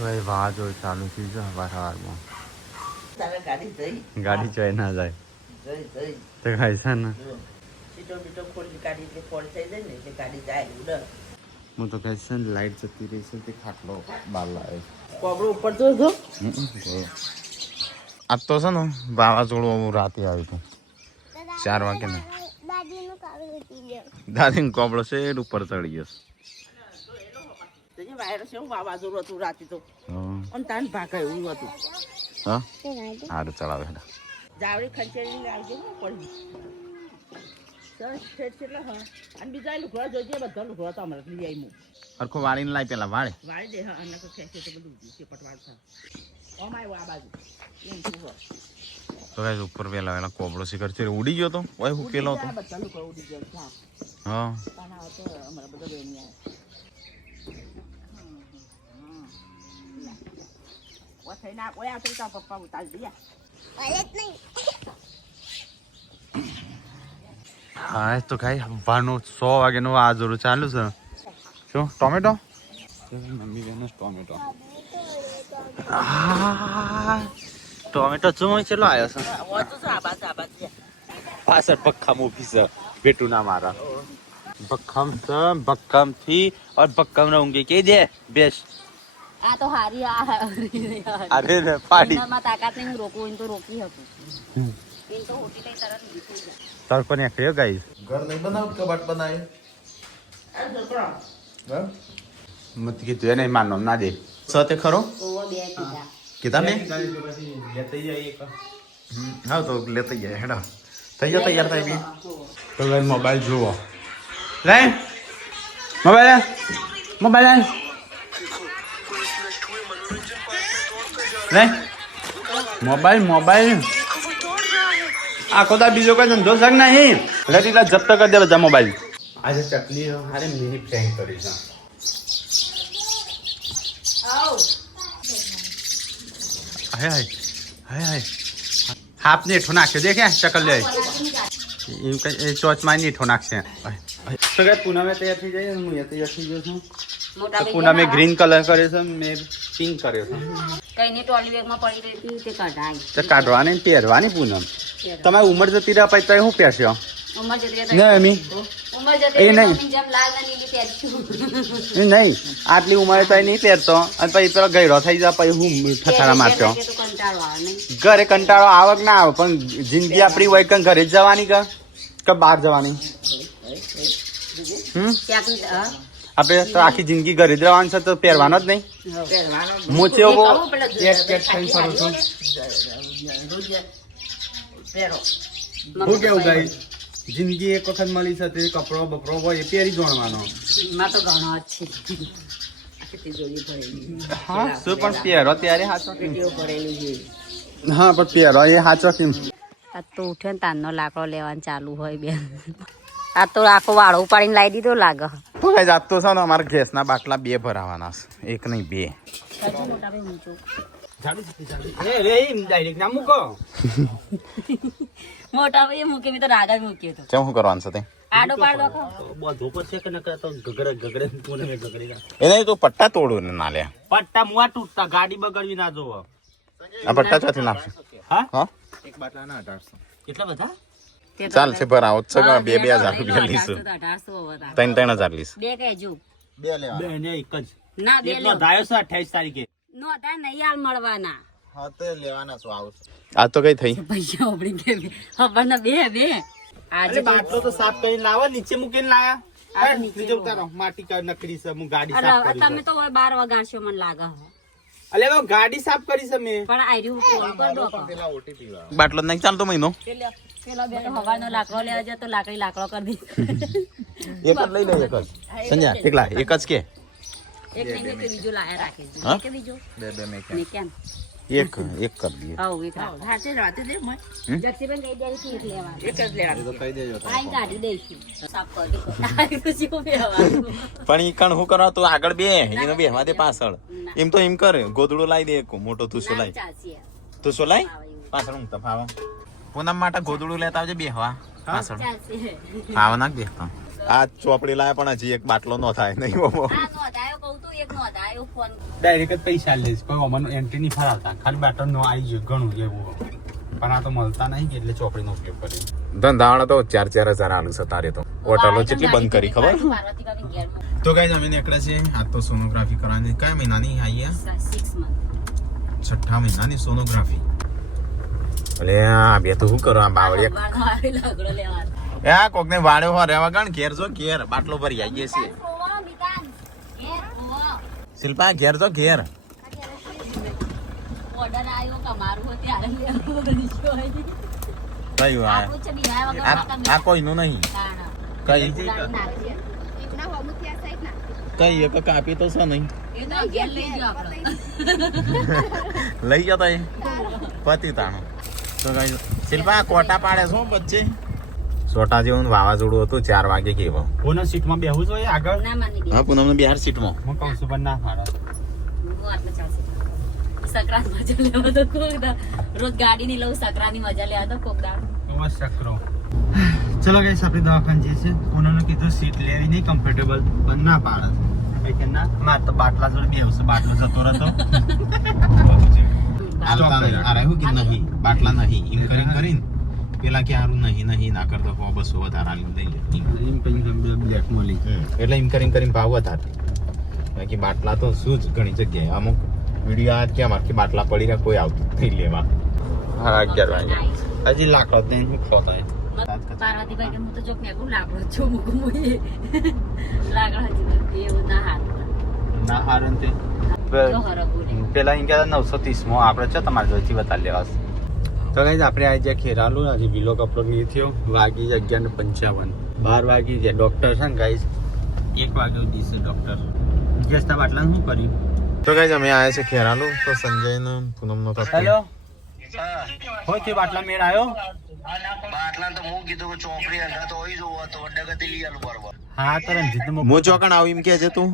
ભાઈ વાવાઝોડું ચાલુ થઈ જાય વારવારમાં. તારે ગાડી જઈ ગાડી ચોય ના જાય જઈ જઈ તો ખાય છે ને. સીટો બીટો ખોલી ગાડી એટલે ફોડ થઈ જાય ને એટલે ગાડી જાય ઉડે. હું તો કહે છે ને લાઈટ જતી રહી છે તે ખાટલો બહાર લાવે. કોબરો ઉપર તો જો આજ તો છે ને વાવાઝોડું રાતે આવ્યું હતું 4 વાગે ને. દાદીનો કોબળો છે ઉપર ચડી ગયો. વાયરસ એવું વાવાઝોડું હતું રાતે તો હા અને તાન ભાગા એવું હતું. હા સારું ચલાવે. જાવડી ખંચેરી આવજો ને પડી સરસ ફેર છે એટલે હા. અને બીજા લુગડા જોજે બધા લુગડા તો અમારે લઈ આવી હરખો વાળીને લાય પેલા વાળે. વાળી દે હા અને ખેંચે તો બધું છે પટવાડ થાય ઓમાય આ બાજુ એમ શું તો ગાઈસ ઉપર વેલા વેલા કોબળો શિખર છે ઉડી ગયો તો ઓય હું કેલો હતો. બધા લુગડા ઉડી ગયા હા પાના તો અમારા બધા બેન આવે ઓછાઈ ના ઓય આ તો તાર પપ્પા ઉતારી દિયા હા તો ગાઈ હવાનું 100 વાગ્યાનું વાવાઝોડું ચાલુ છે. શું ટોમેટો મમ્મી બેનો ટોમેટો ટોમેટો ચો ચેલો આવ્યો છે. તો આબાદ છે પાછળ ભક્કમ ઊભી છે બેટું ના મારા ભક્કમ છે ભક્કમ થી और भक्कम रहूंगी के दे बेस्ट આ તો હારી अरे रे पाड़ी માં તાકાત નહીં રોકું એને તો રોકી હતું એને તો હોટી લઈ તરત નીકળી જાય. तर पण एकटे गाइस घर नहीं बनाओ कबाट बनाए આ છોકરો हाँ? मत की तू नहीं मानो ना दे सते खरो ઓવો બે કીધા किता में लेते ही आइए का हाँ तो लेते ही है हेडा થઈ જતા યાર થઈ બી તો ભાઈ મોબાઈલ જુઓ લે મોબાઈલ લે મોબાઈલ આખો દા બીજો કોઈ ધંધો સક નહીં લેટીલા જપ્ત કરી દે બધા મોબાઈલ. આજે ચકલી હારે મિની પ્રેન્ક કરી છે. હાય હાય હાય હાય હાફ ને ઠો નાખ્યો દેખે ચકલ લે એમ કઈ ચોચમાં ની ઠો નાખશે. તો કે પૂનમે તૈયાર થઈ જાય હું એ તૈયાર થઈ ગયો છું. મોટા તો પૂનમે ગ્રીન કલર કર્યો છે મેં પિંક કર્યો છે. કઈ ની ટોલી બેગ માં પડી રહી હતી તે કઢાઈ તો કાઢવાની ને પહેરવાની પૂનમ તમારી ઉંમર જતી રહ્યા પછી તો હું પહેરશો ઉમર જતી નહીં અમી ઉમર એ જતી નહીં. મમ્મી જેમ લાલ ના લીલી પહેરશું એ નહીં આટલી ઉંમરે તો નહીં પહેરતો અને પછી પેલો ગયડો થઈ જાય પછી હું ઠઠારા મારતો. તો કંટાળો આવે નહીં ઘરે કંટાળો આવક ના આવે પણ જિંદગી આપણી હોય કે ઘરે જ જવાની કે બહાર જવાની. આપણે તો આખી જિંદગી ઘરે જ રહેવાનું છે તો પહેરવાનો જ નહીં. પહેરવાનો હું ચેવો પેટ ખાઈ ફરું છું રોજ પહેરો હું કેવું ગાઈ જિંદગી એક વખત મળી છે તે કપડો બપડો હોય એ પહેરી જોડવાનો. માં તો ઘણો જ છે આખી તિજોરી ભરેલી હા શું પણ પહેરો ત્યારે હાચો પેટીઓ ભરેલી છે. હા પણ પહેરો એ હાચો કેમ આ તો ઉઠ્યો ને તાનનો લાકડો લેવાનું ચાલુ હોય બેન આ તો આખો વાળો ઉપાડીને લાવી દીધો લાગે. તો કઈ જાત તો છે ને અમારે ગેસના બાટલા 2 ભરાવાના છે એક નહીં 2. મોટા ભાઈ ઊંચો મોટા ભાઈ મૂકે મેં તો રાગા જ મૂક્યો હતો કેમ શું કરવાનું છે તે આડો પાડો એ નહીં તું પટ્ટા તોડું ને ના લે पट्टा मुआ टूटता गाड़ी बगड़वी ना जो આ પટ્ટા ચોથી નાખશે. હા एक बाटला ना 1800 કેટલા બધા ચાલશે ભરાવો છે 2,000 રૂપિયા લઈશું 3,000 લઈશું. બે કહેજો બે લેવા બે ને એક જ ના બે એકનો ધાયો છે 28 તારીખે નો હતા નહીં હાલ મળવાના હા તે લેવાના છો આવશે આ તો કઈ થઈ પૈસા ઉપડી કે ખબર બે આજે બાટલો તો સાફ કરીને લાવો નીચે મૂકીને લાયા આ નીચે ઉતારો માટી કા નકરી છે હું ગાડી સાફ કરી તમે તો 12 વગાડશો મને લાગે અલે તો ગાડી સાફ કરી છે મેં પણ આર્યું ફોન કર દો પેલા ઓટીપી વાળા બાટલો નહીં ચાલતો મહિનો પેલો બે તો હવાનો લાકડો લેવા જાય તો લાકડો કરી એક જ લઈ લે એક જ સંજ્ઞા કેટલા એક જ કે એક નહીં કે બીજો લાયા રાખે હા? કે બીજો બે મેં ને કેમ એક કરી દઈએ. આવ એ થાવ હાથે રાતે દે મય જક્ષીબેન કહી દે કે એક લેવા એક જ લેવાનું તો કહી દેજો આઈ ગાડી દઈશું સાફ કરી દો શું બેવાનું પણ ઈ કણ હું કરવા તું આગળ બે એનો બેહવા દે પાછળ એમ તો એમ કર ગોદડું લાવી દે એક મોટો તુસો લાવી ચાલશે તુસો લાવી પાછળ હું તફાવા પૂનમ માટે ગોદડું લેતા આવજે બેહવા પાછળ ચાલશે આવા નાખ દે આ ચોપડી લાયા પણ હજી એક બાટલો ન થાય નહીં આ નો દાયો કહું તો એક નો દાયો એવું ફોન ડાયરેક્ટ જ પૈસા લઈશ કોઈ અમને એન્ટ્રી નહીં ફરાવતા ખાલી બેટર નો આવી ગયું ઘણું એવું પણ આ તો મળતા નહીં એટલે ચોપડીનો ઉપયોગ કરી ધંધાવાળા તો 4,000 આલુ છે તારે તો હોટલો કેટલી બંધ કરી ખબર પાર્વતી કાકી ઘેર તો ગાઈસ અમે નીકળ્યા છે આ તો સોનોગ્રાફી કરવાની કયા મહિનાની આઈએ 6 month 6ઠા મહિનાની સોનોગ્રાફી અલે આ બે તો શું કરો આ બાવળિયા બારનો આવી લાગડો લેવાનો એ આ કોકને વાડ્યો હો રેવા ગણ ઘેર જો ઘેર બાટલો ભરી આવીએ છે શિલ્પા ઘેર તો ઘેર ઓર્ડર આવ્યો કમારું હો ત્યારે લેવાનું કયું આ પૂછે બિહાર વગર આ કોઈનું નહીં કઈ કઈ એક કાપી તો છે નહીં એ તો ઘેર લઈ ગયો આપણો લઈ જતા પતિ તાણો તો કઈ શિલ્પા કોટા પાડે છો બચ્ચે સોટા જેવું વાવાઝોડું હતું 4 વાગે કેવો ઓનર સીટમાં બેહું છો આગળ ના માની હા પૂનમ બિહાર સીટમાં હું કહું છું પણ ના ફાડે આટલા ચાલશે સકરાત મજા લેવા તો કોક દા રોજ ગાડી ની લઉં સકરાની મજા લેવા તો કોક દા બસ ચક્રો ચલો ગાઈસ આપણે દવાખાને જઈએ છે ઓનરને કીધું સીટ લેવી નહીં કમ્ફર્ટેબલ પણ ના પાડે છે કે ના માર તો બાટલા જોડે બેહું બાટલો જતો રહેતો આલતા નહીં આ રહ્યું કે નહીં બાટલા નહીં એમ કરીને પેલા કે હારું નહીં ના કરતો 200 વધારે આલી દઈ એમ પછી બ્લેક મળી એટલે એમ કરીને ભાવ વધારે બાકી બાટલા તો શું જ ઘણી જગ્યાએ અમુક વિડીયો આ કે અમારે બાટલા પડી રહ્યા કોઈ આવતું નહીં લેવા હા 11 વાગે હજી લાકડો દઈને હું ખોતા પાર્વતીભાઈ કે હું તો ચોક મેકું લાકડો છો મૂકું મુઈ લાકડો હજી એવું ના હાથ ના હારન તે જો હરગું પેલા એમ કહેતા 930 માં આપણે છે તમારે જોઈથી બતાવી લેવાશે તો ગાઈસ આપણે આજે જ્યાં ખેરાલુ હજી વિલોગ અપલોડ નહીં થયો વાગી 11:55 12 વાગી જાય ડોક્ટર છે ને ગાઈસ 1 વાગ્યો દીશે ડોક્ટર ગેસના બાટલા શું કર્યું તો ગાઈસ અમે આયા છે ખેરાલુ તો સંજય ને પૂનમ નો હેલો હોય તે બાટલા મેળ આવ્યો બાટલા તો હું કીધું કે ચોપડી અંડા તો હોઈ જોવો તો વડગતી લઈ આલું બરોબર હા તો રણજીત મો ચોકણ આવ એમ કે છે તું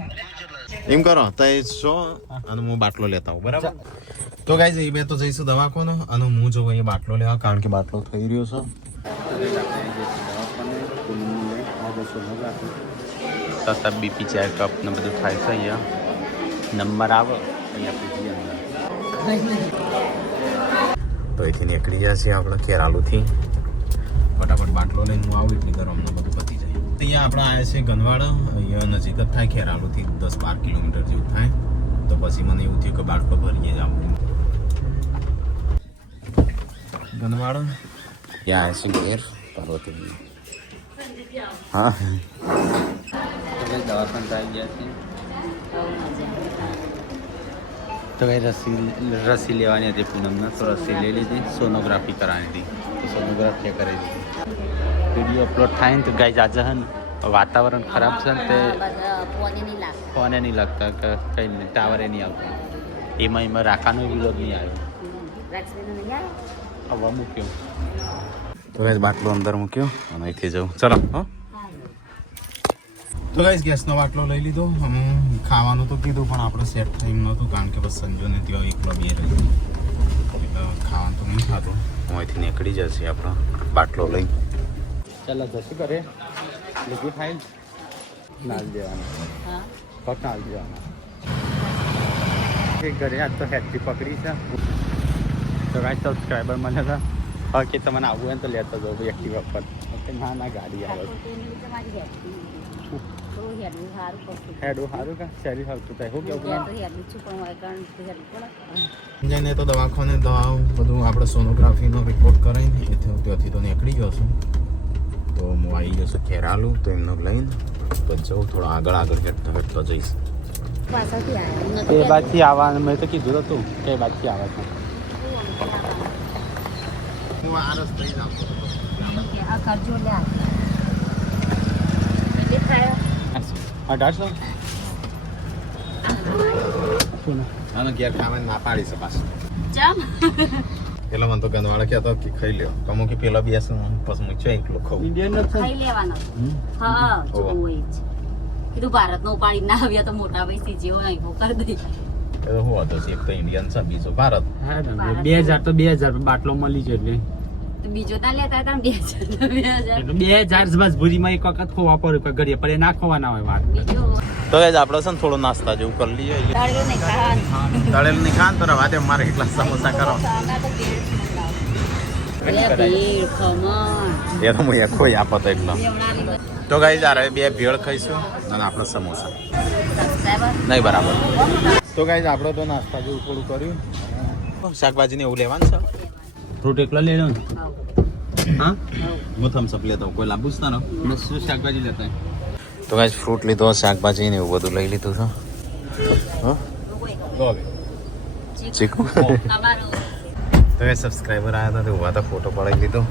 એમ કરો તય શો અને હું બાટલો લેતા આવું બરાબર તો ગાઈસ એ બે તો જઈશું દવાખાને અને હું જો એ બાટલો લેવા કારણ કે બાટલો થઈ રહ્યો છે તબ બીપી ચેકઅપ ને બધું થાય છે અહીંયા નંબર આવે અહીંયા તો અહીંથી નીકળી ગયા છીએ આપણે ખેરાલુથી ફટાફટ બાટલો લઈને હું આવું એટલે ગરમનું બધું પતી જાય અહીંયા આપણે આવ્યા છીએ ગનવાડ અહીંયા નજીક જ થાય ખેરાલુથી 10-12 કિલોમીટર જેવું થાય તો પછી મને એવું થયું કે બાટલો ભરીએ જ આવું ગનવાડ ત્યાં આવ્યા છીએ ઘેર પાર્વતી હા દવાખાને આવી ગયા છે તો કઈ રસી લેવાની હતી પૂનમને તો રસી લઈ લીધી સોનોગ્રાફી કરાવી હતી તો સોનોગ્રાફી કરી દીધી વિડીયો અપલોડ થાય ને તો ગાઈઝ આજે હે ને વાતાવરણ ખરાબ છે ને તે ફોને નહીં લાગતા કે કંઈ નહીં ટાવરે નહીં આવતા એમાં રાખાનો વિલોગ નહીં આવ્યો હવા મૂક્યો તો ગાઈસ બાટલો અંદર મૂક્યો અને અહીંથી જવું ચલો હો તો ગાઈસ ગેસનો બાટલો લઈ લીધો અમે ખાવાનું તો કીધું પણ આપણે સેટ થઈ નહોતું કારણ કે બસ સંજોને ત્યાં એકલો બે રહી એટલે ખાવાનું તો નહીં ખાતું હું અહીંથી નીકળી જશે આપણો બાટલો લઈ ચાલો જશું કરે લીધું થાય નાલ દેવાનું ફક્ત નાલ દેવાના ઘરે આજ તો હેડથી પકડી છે તો કાંઈ સબસ્ક્રાઈબર મળે છે હવે કે તમને આવવું હોય તો લેતો જાઉં એક્ટિવા પર ના ગાડી આવે હેડું સારું કા શરીર સારું થાય હું કેવું જઈને તો દવાખાને દવાઓ બધું આપણે સોનોગ્રાફીનો રિપોર્ટ કરાવીને ત્યાંથી તો નીકળી ગયો છું તો હું આવી ગયો છું ખેરાલુ તો એમનો લઈને તો જવું થોડો આગળ હેઠતો જઈશ એ બાજથી આવવાનું મેં તો કીધું હતું કે બાજથી આવે છે હું આ રસ્તે જ આવતો અઢારસો અને ઘેર ખાવાની ના પાડી છે પાછું પેલા મને તો ગંદવાળા કહેતો કે ખાઈ લ્યો તો અમુક પેલા બેસ પછી હું છે એકલો ખાઉં ઇન્ડિયન ખાઈ લેવાનો હા જોવું હોય જ કીધું ભારતનો ઉપાડી ના આવ્યા તો મોટા ભાઈ સીજીઓ નહીં કરી દઈ એ તો હું હતો એક તો ઇન્ડિયન છે બીજો ભારત 2000 તો 2000 બાટલો મળી છે એટલે બીજો ના લેતા હતા 2000 2000 બસ ભૂરીમાં એક વખત ખોવા પડે ઘડીએ પડે ના ખોવાના હોય વાત બીજો તો ગાઈસ આપણે છે ને થોડો નાસ્તા જેવું કરી લઈએ. તળેલું નહીં ખાવાનું. તળેલું નહીં ખાવાનું તો રવા દે, મારે એકલા સમોસા કરો. સમોસા તો ભેળ મંગાવો. ભેળ ખમણ એ તો હું એક કોઈ આપો તો એકલો. લેવડાવી બધું. તો ગાઈસ આ બે ભેળ ખાઈશું અને આપણે સમોસા સબસ્ક્રાઈબર નહીં બરાબર. તો ગાઈસ આપણે તો નાસ્તા જેવું થોડું કર્યું. શાકભાજી ને એવું લેવાનું છે. ફ્રૂટ એકલા લઈ લો ને. હા હું થમ્સઅપ લેતો કોઈ લાંબુ જ તારો શું શાકભાજી લેતા. તો ગાઈસ ફ્રૂટ લીધો, શાકભાજી ને એવું બધું લઈ લીધું છે. ચીકુ અમારું તો એ સબસ્ક્રાઈબર આવ્યા હતા, ઉભા હતા, ફોટો પડાવી લીધો.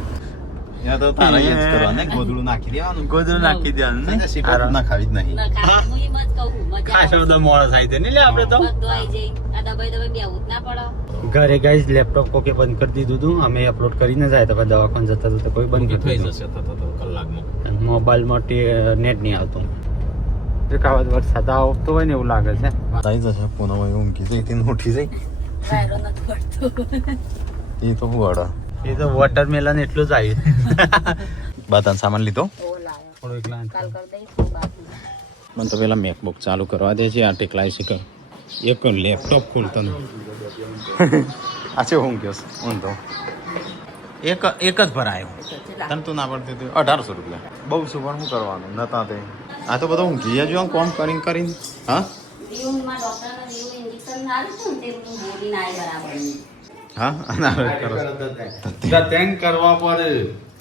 ત્યાં તો તારા જ કરવાનું ને, ગોદડું નાખી દેવાનું. ગોદડું નાખી દેવાનું ને. શીખવાનું ના ખાવી જ નહીં. ન ખાય. હું એમ જ કહું મજા ખાસો બધો મોડો થાય છે ને લે આપણે તો. બધું આવી જાય. આ દબાઈ દબાઈ બેવું જ ના પડો. ઘરે ગાઈસ લેપટોપ કોકે બંધ કરી દીધું હતું. અમે અપલોડ કરીને જાય તો દવાખાને જતા હતા તો કોઈ બંધ થઈ કરી જશે તો કલાકમાં. મોબાઈલમાં નેટ નહીં આવતું. એક આવાજ વરસાદ આવતો હોય ને એવું લાગે છે. થઈ જશે પૂનમ ઊંઘી જઈ હતી, ઉઠી જઈ. વાયરો નથી પડતો. એ તો હું વડા એ તો વોટરમેલન એટલું જ આવ્યું. બધાનો સામાન લીધો. ઓ લાયો. થોડું એકલા કાલ કર દઈશ બાકી. મને તો પેલા મેકબુક ચાલુ કરવા દે છે. આ ટેકલાય શીખર એક લેપટોપ ખોલતો નહીં. આ છે હું કહો હું તો એક જ ભરાયો. તને તું ના પડતી હતી 1800 રૂપિયા. બહુ શું પણ શું કરવાનું નતા તે. આ તો બધું હું ઘી જો કોમ કરીને હા દીવમાં ડોક્ટરને દીવ ઇન્જેક્શન માર્યું ને તે હું બોલીને આવી બરાબર. હા તેમ કરવા પડે.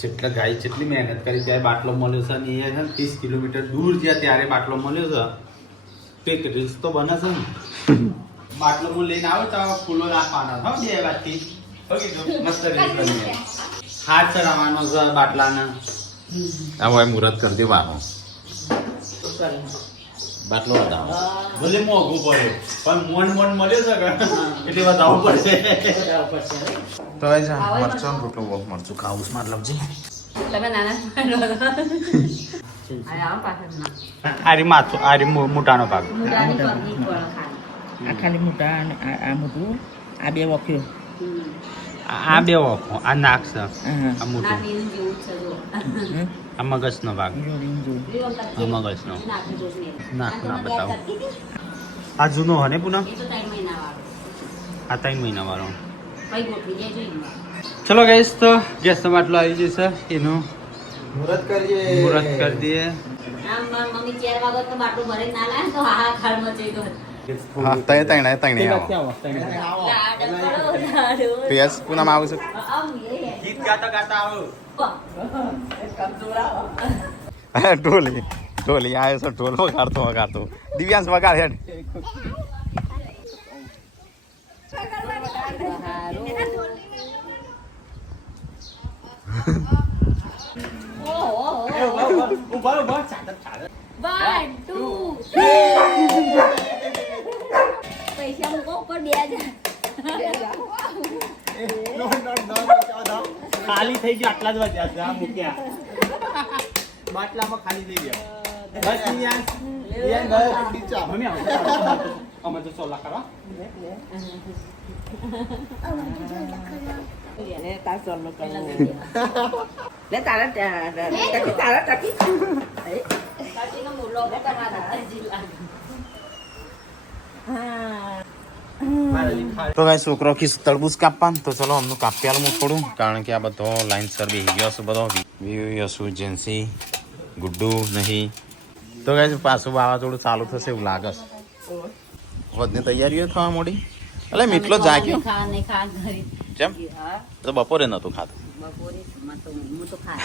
જેટલા ગાય જેટલી મહેનત કરી ત્યારે બાટલો મળ્યો છે ને એ છે ને 30 કિલોમીટર દૂર જ્યાં ત્યારે બાટલો મળ્યો છે. તે રીલ્સ તો બને છે ને. બાટલો હું લઈને આવો તો ફૂલો નાખવાના થો બે વાતથી મસ્ત રીલ્સ બની હાથ ચડાવવાનો છે બાટલાના. આ હોય મુહૂર્ત કરી દેવાનો બાટલો વધાવો. ભલે મોંઘું પડે પણ મોન મળ્યો છે કે એટલે વધાવવું પડશે. તો એ છે મરચું રોટલું બહુ મરચું ખાવું મતલબ છે. તમે નાના અરે આવો પાછળ ના આરી માથું આરી મોટાનો ભાગ. મુદાની પગની ફળ ખાલી. આ ખાલી મોટા અને આ મોટું આ બે વખ્યો આ બે ઓખો આ નાક છે આ ના મોટું પીનું જેવું જ છે જો. આ મગજનો ભાગ આ મગજનો નાખી દો ને. નાક ના આ તો બતાવો. મેં તરતી હતી. આ જૂનો હને પુનઃ એ તો 3 મહિના વાળો. આ 3 મહિના વાળો. કઈ ગોઠવી દેજો એમાં. ચલો ગાઈસ તો ગેસનો બાટલો આવી જશે એનું મુહૂર્ત કરીએ. મુહૂર્ત કરી દઈએ. આમ મારી મમ્મી 4 વાગે તો બાટલું ભરીને ના લાવે તો હાહાકાર મચાઈ દો. હા તઈ આવો લાડ પડો લાડો. પેસ પૂનમ આવું છે. આમ એ ગીત ગાતા ગાતા આવો. ઢોલી આવ્યો છે. ઢોલ વગાડતો દિવ્યાંશ વગાડ હેડ. પૈસા મૂકો ઉપર 2000. ખાલી થઈ ગયું આટલા જ વધ્યા છે. આ મૂક્યા બાટલામાં ખાલી થઈ ગયા. બસ અમે તો 16 કરવા લે તાર ચાલો લે તારા ટકી કાચીનો મુલો બકા દાદાજી લાગે. તો ગાઈસ છોકરો ખીસ તરબૂચ કાપવાનું તો ચલો અમનું કાપી આલું હું થોડું કારણ કે આ બધો લાઈન સર બેસી ગયો છે બધો યસુ જેન્સી ગુડ્ડુ નહીં. તો ગાઈસ પાછું વાવાઝોડું ચાલુ થશે એવું લાગે છે. વધની તૈયારીઓ થવા મોડી એટલે મીઠલો જાગ્યો ખા નહીં ખા ઘરે. કેમ હા તો બપોરે નતું ખાતું. બપોરે હું તો ખાય.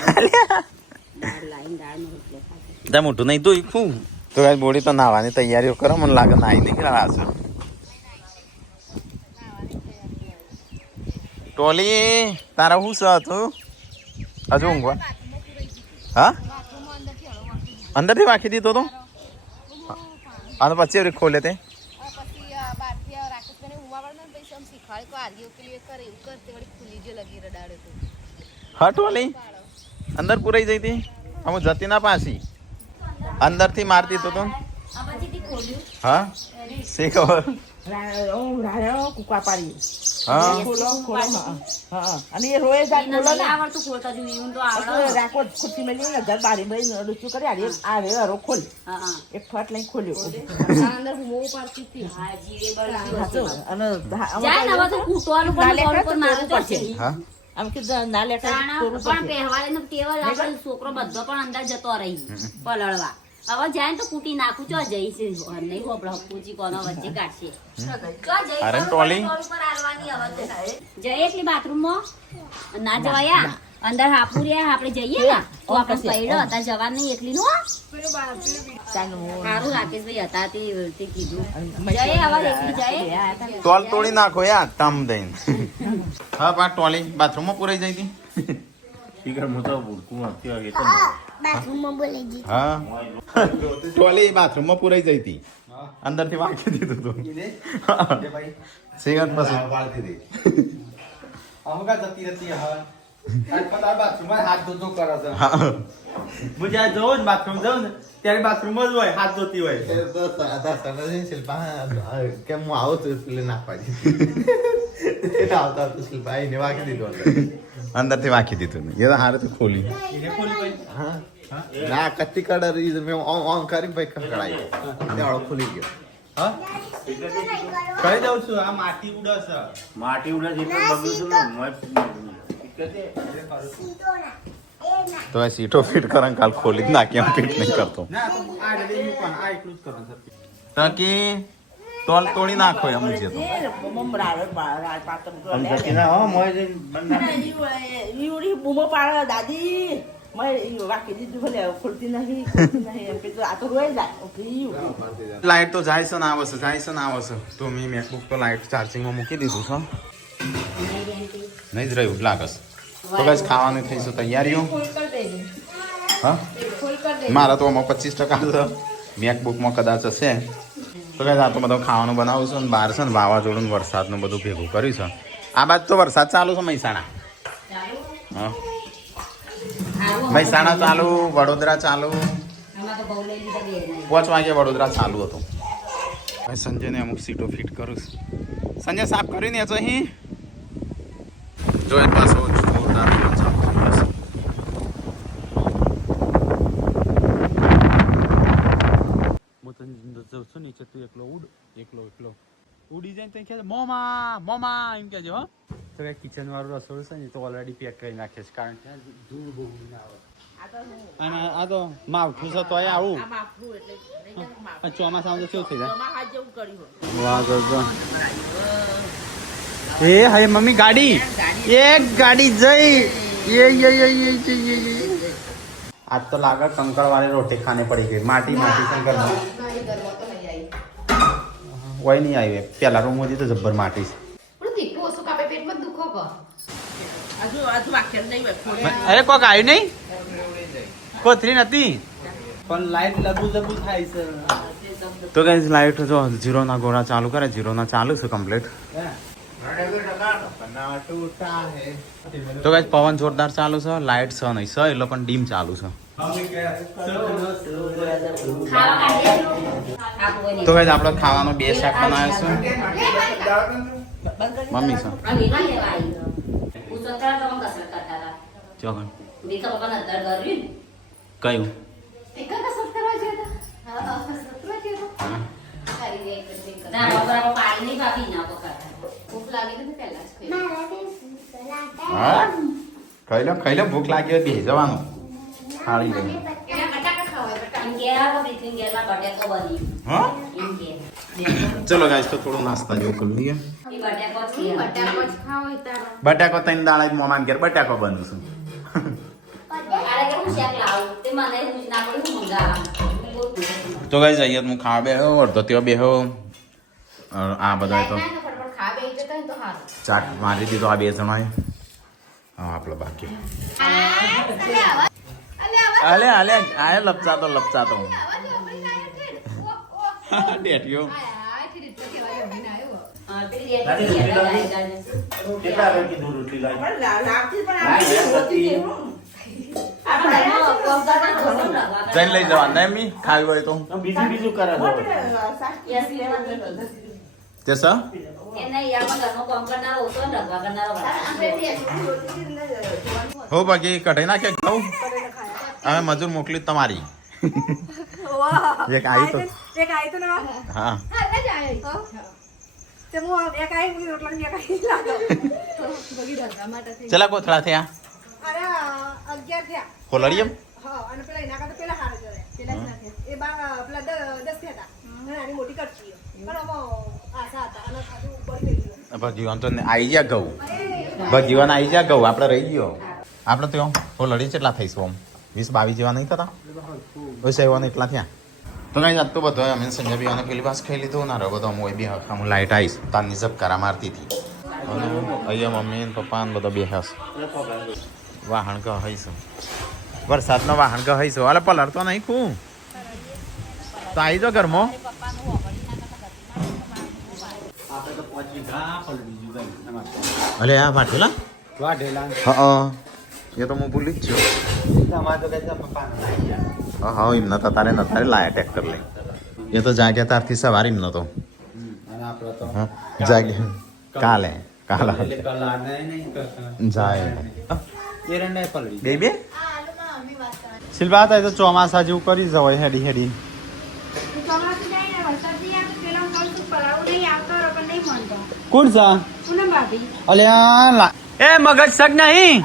દાળ લાઈન દાળ નું એટલે ખાય. ત્યાં મોટું નહીં તો શું તો ગાઈસ બોડી તો નાવાની તૈયારીઓ કરો. મને લાગે નાઈ નીકળ્યા છે. ટોલી તારા શું છે તું હજુ ઊંઘવા? હા અંદરથી વાંખી દીધો તો અને પછી ખોલે તે હા ટોલી અંદર પુરાઈ જઈ હતી અમુક જતી ના પાછી અંદરથી મારતી તો આ પછી હા શી ખબર કુકા પાડી હા ખોલો ખોલો હા અને એ રોય જાય એને ખોલો નહીં ને આવડતું ખોલતા જો એવું તો આવડે રાખો ખુરશી માં લઈને ઘર બારી ભાઈ ડૂચું કરી આ રે હરો ખોલ હા એક ફટ લઈને ખોલ્યો અંદર હું બહુ પાડતી હતી હા જીરે બળી હાચો અને જાય ને હવે તો કૂટવાનું પણ ફોન પર મારવું પડશે હા આમ કીધું ના લેટર પણ પહેવાને તેવા આપણે છોકરો બધો પણ અંદર જતો રહી પલળવા હવે જાય ને તો કૂટી નાખું ચો જઈશ નહીં હોપડા પૂછી કોનો વચ્ચે કાઢશે ચો જઈશ અરે ટોલી. ઉપર આલવાની હવે તો જઈએ એટલી બાથરૂમમાં ના જવાયા અંદર હાપુરિયા આપણે જઈએ ને તો આપણે પૈડો હતા જવા નહીં એકલી નું સારું રાકેશભાઈ હતા તે કીધું જઈએ હવે એકલી જઈએ ટોલ તોડી નાખો યાર તમ દઈને હા પા ટોલી બાથરૂમમાં પુરાઈ જઈ હતી સ્પીકર હું તો ભૂલકું અત્યારે હા ટોલી બાથરૂમમાં પુરાઈ જઈ હતી અંદરથી વાંકી દીધું તું સિગરેટ પછી વાળતી હતી અમુક જતી રહેતી હા બાથરૂમમાં હાથ ધોતો કરે છે હા હું જ્યારે જઉં ને બાથરૂમ જાઉં ને ત્યારે બાથરૂમ જ હોય હાથ ધોતી હોય કેમ હું આવો તો એટલે ના પાડી આવતા તો શિલ્પા એને વાગી દીધો અંદરથી વાંકી દીધું એ તો હારે તો ખોલી એને ખોલી ભાઈ હા ના કચ્ચી કડર મેં ઓન કરી ભાઈ કકડાઈ દેવાળો ખુલી ગયો હા કહી દઉં છું આ માટી ઉડે છે માટી ઉડે છે એટલે બગડ્યું તો આ સીટો ફિટ કરન કાલ ખોલી જ નાખી એમ ફિટ નહીં કરતો ના તો આ રેડી મૂકવાનું આ એકલું જ કરવાનું છે તાકી ટોલ તોડી નાખો એમ છે તો બૂમો પાડે દાદી મેં વાકી દીધું ભલે ખોલતી નહીં એમ કીધું આ તો રોઈ જાય લાઈટ તો જાય છે ને આવે છે જાય છે ને આવે છે તો મેં મેકબુક તો લાઈટ ચાર્જિંગમાં મૂકી દીધું છે નહીં જ રહ્યું લાગે છે તો બસ ખાવાનું થઈશું તૈયારીઓ હા મારા તો આમાં 25% છે મેકબુકમાં કદાચ હશે તો કઈ આ તો બધું ખાવાનું બનાવું છું ને બહાર છે ને વાવાઝોડું ને વરસાદનું બધું ભેગું કર્યું છે આ બાજુ તો વરસાદ ચાલુ છે મહેસાણા હા મહેસાણા ચાલુ વડોદરા ચાલુ આમાં તો બહુ લઈ લીધા બે નહીં 5 વાગે વડોદરા ચાલુ હતું સંજયને અમુક સીટો ફિટ કરું છું સંજય સાફ કરીને તો અહીં જો એ પાછો જોરદાર વિમાન ચાલુ થઈ ગયું છે. હું તને જઉં છું નીચે તું એકલો એકલો ઉડી જાય તો કહે મોમા મોમા એમ કહેજો હો તો કે કિચન વાળું રસોડું છે ને તો ઓલરેડી પેક કરી નાખે છે કારણ કે ધૂળ બહુ ના આવે અને આ તો માવઠું છે તોય આવું ચોમાસામાં તો શું થઈ જાય એ હે મમ્મી ગાડી એક ગાડી જઈ આજ તો લાગે કંકર વાળી રોટી ખાને પડી ગઈ માટી શંકર વય નહીં આવી પેલા રૂમ હતી તો જબ્બર માટી અરે કોક આવ્યું નહીં કોથરી નથી પણ લાઈટ લબુ થાય છે તો કઈ લાઈટ જો જીરોના ગોળા ચાલુ કરે જીરોના ચાલુ છે કમ્પ્લીટ તો કઈ પવન જોરદાર ચાલુ છે લાઈટ છે નહીં છે એટલે પણ ડીમ ચાલુ છે તો કઈ આપણે ખાવાનું 2 શાક બનાવ્યું છે મમ્મી છે ચોકન કયું હા ખાઈ લો ભૂખ લાગી હોય બેસી જવાનું ખાલી લઈને હા ચલો ગાઈસ તો થોડું નાસ્તા જેવું કરી લઈએ બટાકો તઈને દાડા મોમાન ઘેર બટાકો બનું છું તો ગાઈસ અહીંયા હું ખાવા બેહો અડધો ત્યાં બેહો આ બધા તો ચાટ મારી દીધો આ 2 જણાએ હા આપણો બાકી અલે આયા લપચાતો ડેટિયો આપણા ઘરમાં કોમ કરવાનું હોય તો રગવા જઈને લઈ જવા નહીં મી ખાવી હોય તો બીજું કરે તે સર એ નહીં આમાં ઘરમાં કોમ કરનારો ઓછો ને રગવા કરનારો વધારે. હો બાકી કઢાઈ નાખે ખાવું હવે મજૂર મોકલી તમારી એક આવી તો એક આવી તો ના હા તે હું એક આવી હું રોટલા ની એક આવી લાગો ચલા કોથળા થયા અરે 11 થયા ખોલડીએમ હા અને પેલા એના કરતા પેલા હારે જોડે પેલા જ ના થયા એ પેલા 10 થયા હતા અને આની મોટી કરતી પણ આમાં આશા હતા અને ખાધું પડી ગયું ભગીવાન તો આવી ગયા ઘઉં ભગીવાન આવી ગયા ઘઉં આપણે રહી ગયો આપણે તો ખોલડી કેટલા થઈશું આમ 20-22 જેવા નહીં થતા ઓય સેવાને એટલા થયા તો કઈ જાત તો બધો અમે સંજય બી અને પેલી પાસ ખાઈ લીધું ના રહ્યો બધો હું બી હું લાઈટ આવીશ તારની ઝબકારા મારતી હતી અને અહીંયા મમ્મી ને પપ્પા ને બધો બેહસ વાહણ કહીશું વરસાદનો વાહણ કહીશું અલે પલર તો નહીં ખું તો આવી જાઓ ઘરમાં આપણે તો 5 વીઘા પલળી ગયું અલે આ વાઠેલા વાઢેલા હા એ તો હું ભૂલી જ છું તમારે તો કઈ પપ્પા હા એમને તો તારે નતારે લાયા ટ્રેક્ટર લઈ એ તો જાગ્યા તારથી સવાર એમનો તો અને આપણે તો હા જાગ્યા કાલે કાલે એટલે કલા નહીં જાય એરંડા પલળી બે બે શિલ્પા થાય તો ચોમાસા જેવું કરી જવાય હેડી હેડી કોણ સા અલ્યા એ મગજ સગ નહીં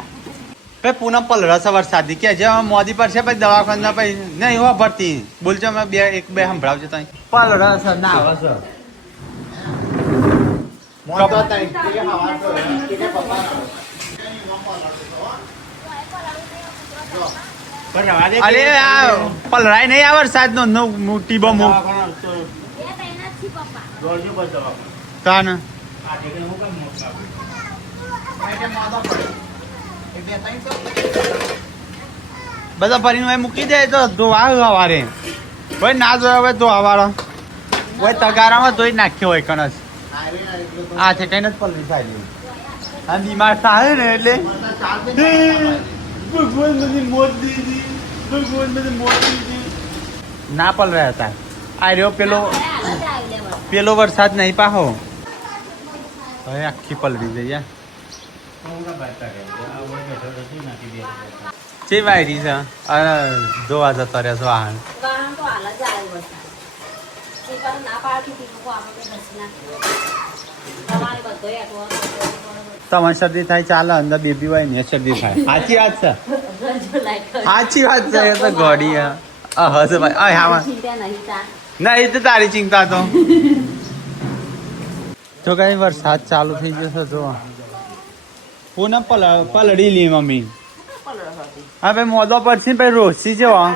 પે પૂનમ પલરા સવાર સાદી કે જે મોદી પર છે પછી દવાખાના પછી નહીં હો ભરતી બોલજો મેં એક બે સંભળાવજો તઈ પલરા સર ના આવે સર અરે આ પલરાય નહીં આ વરસાદ નો મોટી બમ એ તૈનાત છી પપ્પા. કાન બધા ભરીને મૂકી દે તો ધોવા હવારે ભાઈ ના જોયા હોય તો હવારો હોય તગારામાં ધોઈ નાખ્યો હોય કણસ આ છે કઈ નથી પલરી થાય આ બીમાર થાય ને એટલે ભગવાન બધી મોત દીધી ભગવાન બધી મોત દીધી ના પલર્યા હતા આ રહ્યો પેલો હાલત આવી લે બસ. પેલો વરસાદ નહીં પાહો હવે આખી પલરી જઈ યાર જે વાયરી છે જોવા જતો રહ્યા છો વાહન વાહન તો હાલ જ આવે વરસાદ. એ પણ ના પાડતી હતી લોકો આપણે કઈ ઘસી નાખીએ. તમારે બધોય અટવાડો તમારી શરદી થાય ચાલે અંદર બેબી હોય ને શરદી થાય સાચી વાત છે સાચી વાત છે એ તો ગોડી હશે ભાઈ હા ચિંતા નહીં તા. નહીં તો તારી ચિંતા તો તો કઈ વરસાદ ચાલુ થઈ જશે જો પૂનમ પલડી લી મમ્મી હા ભાઈ મોદો પડશે પછી રોસી જેવા